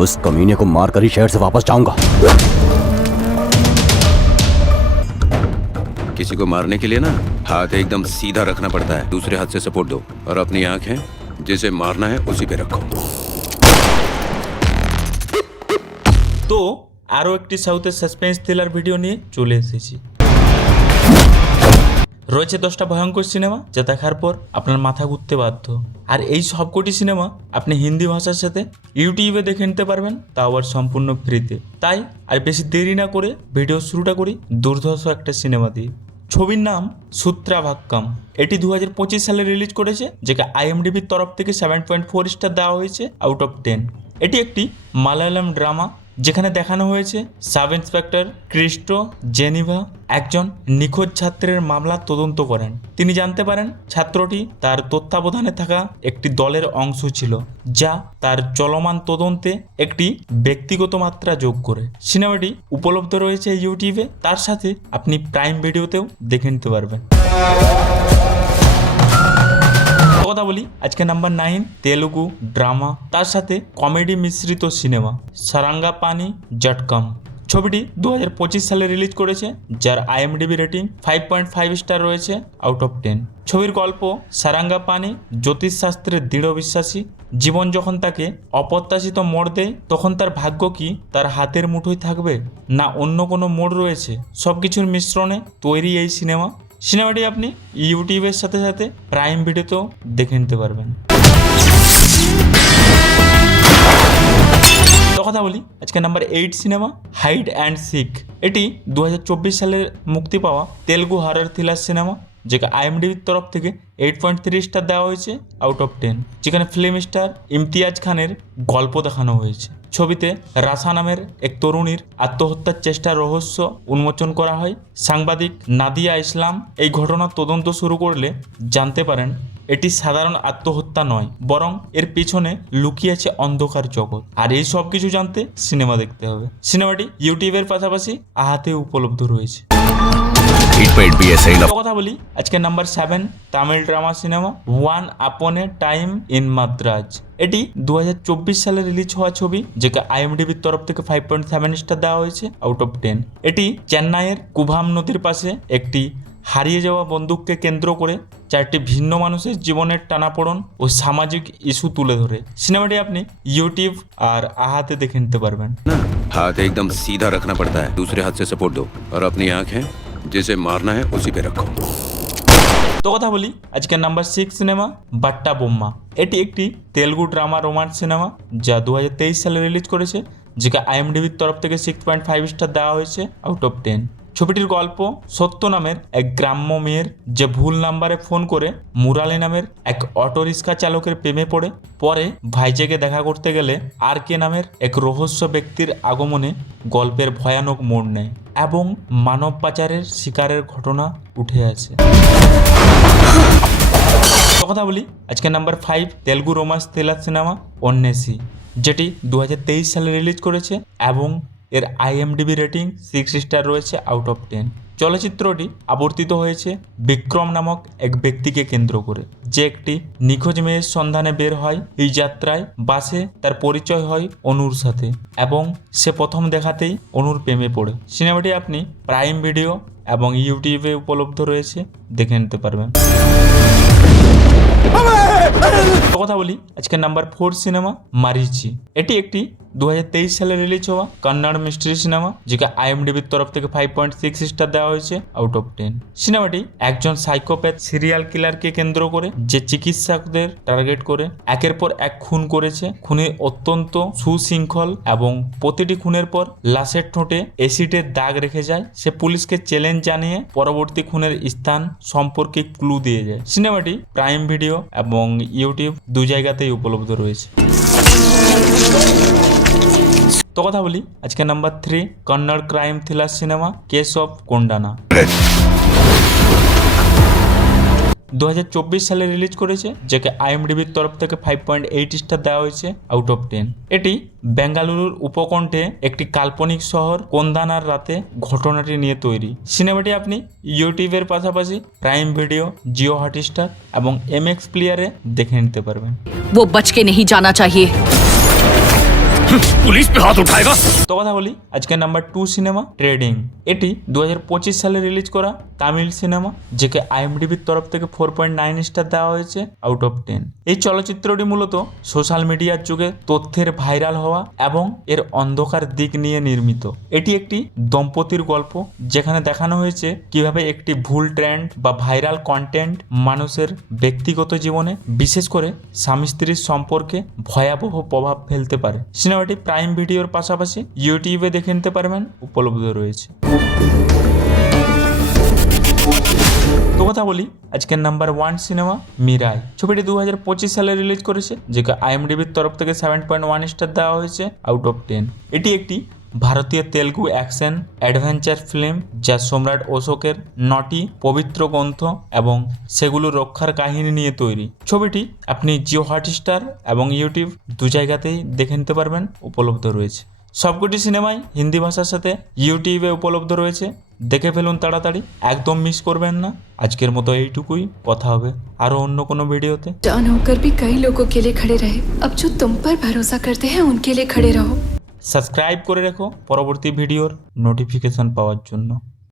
उस कमीने को मारकर ही शहर से वापस जाऊंगा। किसी को मारने के लिए ना हाथ एकदम सीधा रखना पड़ता है, दूसरे हाथ से सपोर्ट दो और अपनी आंखें जिसे मारना है उसी पे रखो। তো আরও একটি সাউথের সাসপেন্স থ্রিলার ভিডিও নিয়ে চলে এসেছি। রয়েছে 10টা ভয়ঙ্কর সিনেমা যা দেখার পর আপনার মাথা ঘুরতে বাধ্য। আর এই সবকটি সিনেমা আপনি হিন্দি ভাষার সাথে ইউটিউবে দেখে নিতে পারবেন, তা আবার সম্পূর্ণ ফ্রিতে। তাই আর বেশি দেরি না করে ভিডিও শুরুটা করি দুর্ধর্ষ একটা সিনেমা দিয়ে। ছবির নাম সূত্রাভাক্কাম। এটি 2025 সালে রিলিজ করেছে, যেটা আইএমডিবির তরফ থেকে 7.4 স্টার দেওয়া হয়েছে আউট অফ 10। এটি একটি মালায়ালাম ড্রামা যেখানে দেখানো হয়েছে সাব ইন্সপেক্টর ক্রিস্টো জেনিভা একজন নিখোঁজ ছাত্রের মামলা তদন্ত করেন। তিনি জানতে পারেন ছাত্রটি তার তত্ত্বাবধানে থাকা একটি দলের অংশ ছিল, যা তার চলমান তদন্তে একটি ব্যক্তিগত মাত্রা যোগ করে। সিনেমাটি উপলব্ধ রয়েছে ইউটিউবে, তার সাথে আপনি প্রাইম ভিডিওতেও দেখে নিতে পারবেন। কথা বলি আজকে নাম্বার 9 তেলুগু ড্রামা, তার সাথে কমেডি মিশ্রিত সিনেমা সারাঙ্গা পানি জটকাম। ছবিটি 2025 সালে রিলিজ করেছে, যার আইএমডিবি রেটিং 5.5 স্টার রয়েছে আউট অফ 10। ছবির গল্প সারাঙ্গা পানি জ্যোতিষশাস্ত্রের দৃঢ় বিশ্বাসী। জীবন যখন তাকে অপ্রত্যাশিত মোড় দেয়, তখন তার ভাগ্য কি তার হাতের মুঠোয় থাকবে না অন্য কোনো মোড় রয়েছে? সব কিছুর মিশ্রণে তৈরি এই সিনেমাটি আপনি ইউটিউবের সাথে সাথে প্রাইম ভিডিওতেও দেখে নিতে পারবেন। তো কথা বলি আজকে number 8 cinema Hide and Seek. এটি 2024 সালের মুক্তি পাওয়া তেলুগু হরর থ্রিলার সিনেমা, যেটা আইএমডিবির তরফ থেকে 8.3 স্টার দেওয়া হয়েছে আউট অফ 10, যেখানে ফিল্ম স্টার ইমতিয়াজ খানের গল্প দেখানো হয়েছে। ছবিতে রাসা নামের এক তরুণীর আত্মহত্যার চেষ্টার রহস্য উন্মোচন করা হয়। সাংবাদিক নাদিয়া ইসলাম এই ঘটনার তদন্ত শুরু করলে জানতে পারেন এটি সাধারণ আত্মহত্যা নয়, বরং এর পিছনে লুকিয়ে আছে অন্ধকার জগৎ। আর এই সব কিছু জানতে সিনেমা দেখতে হবে। সিনেমাটি ইউটিউবের পাশাপাশি আহাতে উপলব্ধ রয়েছে। কথা বলি আজকে number 7 Tamil drama cinema one upon A time in Madras. এটি 2024 সালে রিলিজ হওয়া ছবি, যেটা আইএমডিবির তরফ থেকে 5.7 স্টার দেওয়া হয়েছে আউট অফ 10। এটি চেন্নাইয়ের কুভাম নদীর পাশে একটি হারিয়ে যাওয়া বন্দুককে কেন্দ্র করে 4টি ভিন্ন মানুষের জীবনের টানাপোড়েন ও সামাজিক ইস্যু তুলে ধরে। সিনেমাটি আপনি ইউটিউব আর আহাতে দেখে নিতে পারবেন। हाथ एकदम सीधा रखना पड़ता है, दूसरे हाथ से सपोर्ट दो और अपनी आंखें जिसे मारना है उसी पे रखो। তো কথা বলি আজকে নাম্বার 6 সিনেমা বাট্টা বোম্মা। এটি একটি তেলুগু ড্রামা রোমান্স সিনেমা, যা 2023 সালে রিলিজ করেছে, যেটা আইএমডিবির তরফ থেকে 6.5 স্টার দেওয়া হয়েছে আউট অফ 10। ছবিটির গল্প সত্য নামের এক গ্রাম্য মেয়ের যে ভুল নাম্বারে ফোন করে মুরালি নামের এক অটো রিক্সা চালকের প্রেমে পড়ে, পরে ভাইজেকে দেখা করতে গেলে আর কে নামের এক রহস্য ব্যক্তির আগমনে গল্পের ভয়ানক মোড় নেয় এবং মানব পাচারের শিকারের ঘটনা উঠে আসে। কথা বলি আজকে number 5 Telugu romance thriller cinema অন্নেসি, যেটি 2023 সালে রিলিজ করেছে এবং এর আইএমডিবি রেটিং 6 স্টার রয়েছে আউট অফ 10। চলচ্চিত্রটি আবর্তিত হয়েছে বিক্রম নামক এক ব্যক্তিকে কেন্দ্র করে, যে একটি নিখোঁজ মেয়ের সন্ধানে বের হয়। এই যাত্রায় বাসে তার পরিচয় হয় অনুর সাথে এবং সে প্রথম দেখাতেই অনুর প্রেমে পড়ে। সিনেমাটি আপনি প্রাইম ভিডিও এবং ইউটিউবে উপলব্ধ রয়েছে, দেখে নিতে পারবেন। কথা বলি আজকে নাম্বার 4 সিনেমা মারিচি। এটি একটি 2023 সালে রিলিজ হওয়া কন্নড় মিস্ট্রি সিনেমা, যেটা আইএমডিবির তরফ থেকে 5.6 স্টার দেওয়া হয়েছে আউট অফ 10। সিনেমাটি একজন সাইকোপ্যাথ সিরিয়াল কিলারকে কেন্দ্র করে, যে চিকিৎসকদের টার্গেট করে একের পর এক খুন করেছে। খুনে অত্যন্ত সুশৃঙ্খল এবং প্রতিটি খুনের পর লাশের ঠোঁটে অ্যাসিডের দাগ রেখে যায়। সে পুলিশকে চ্যালেঞ্জ জানিয়ে পরবর্তী খুনের স্থান সম্পর্কে ক্লু দিয়ে যায়। সিনেমাটি প্রাইম ভিডিও এবং ইউটিউব দু জায়গাতেই উপলব্ধ রয়েছে। তো কথা বলি আজকে number 3 Kannada crime thriller cinema case of Kondana. 2024 সালে রিলিজ করেছে, যাকে আইএমডিবির তরফ থেকে 5.8 স্টার দেওয়া হয়েছে আউট অফ 10। এটি বেঙ্গালুরুর উপকণ্ঠে একটি কাল্পনিক শহর কোন্দানার রাতে ঘটনাটি নিয়ে তৈরি। সিনেমাটি আপনি ইউটিউবের পাশাপাশি প্রাইম ভিডিও, জিও হটস্টার এবং এমএক্স প্লেয়ারে দেখে নিতে পারবেন। वो बच के नहीं जाना चाहिए। पुलिस पे हाथ उठाएगा। তো কথা বলি আজকে নাম্বার 2 সিনেমা ট্রেডিং। এটি 2025 সালে রিলিজ করা তামিল সিনেমা, যাকে আইএমডিবির তরফ থেকে 4.9 স্টার দেওয়া হয়েছে আউট অফ 10। এই চলচ্চিত্রটি মূলত সোশ্যাল মিডিয়ার যুগে তথ্যের ভাইরাল হওয়া এবং এর অন্ধকার দিক নিয়ে নির্মিত। এটি একটি দম্পতির গল্প, যেখানে দেখানো হয়েছে কিভাবে একটি ভুল ট্রেন্ড বা ভাইরাল কন্টেন্ট মানুষের ব্যক্তিগত জীবনে, বিশেষ করে স্বামী স্ত্রীর সম্পর্কে ভয়াবহ প্রভাব ফেলতে পারে। সিনেমাটি প্রাইম ভিডিওর পাশাপাশি ইউটিউবে দেখে নিতে পারবেন, উপলব্ধ রয়েছে। তো কথা বলি আজকের নাম্বার 1 সিনেমা মিরাই। ছবিটি 2025 সালে রিলিজ করেছে, যেটা আইএমডিবির তরফ থেকে 7.1 স্টার দেওয়া হয়েছে আউট অফ 10। এটি একটি ভারতীয় তেলুগু অ্যাকশন অ্যাডভেঞ্চার ফিল্ম, যা সম্রাট অশোকের 9টি পবিত্র গ্রন্থ এবং সেগুলো রক্ষার কাহিনী নিয়ে তৈরি। ছবিটি আপনি জিও হটস্টার এবং ইউটিউব দু জায়গাতেই দেখে নিতে পারবেন, উপলব্ধ রয়েছে। সবকটি সিনেমাই হিন্দি ভাষার সাথে ইউটিউবে উপলব্ধ রয়েছে, দেখে ফেলুন তাড়াতাড়ি, একদম মিস করবেন না। আজকের মতো এইটুকুই, কথা হবে আরও অন্য কোনো ভিডিওতে। जान होकर भी कई लोगों के लिए खड़े रहे, अब जो तुम पर भरोसा करते हैं उनके लिए खड़े रहो। সাবস্ক্রাইব করে রেখো পরবর্তী ভিডিওর নোটিফিকেশন পাওয়ার জন্য।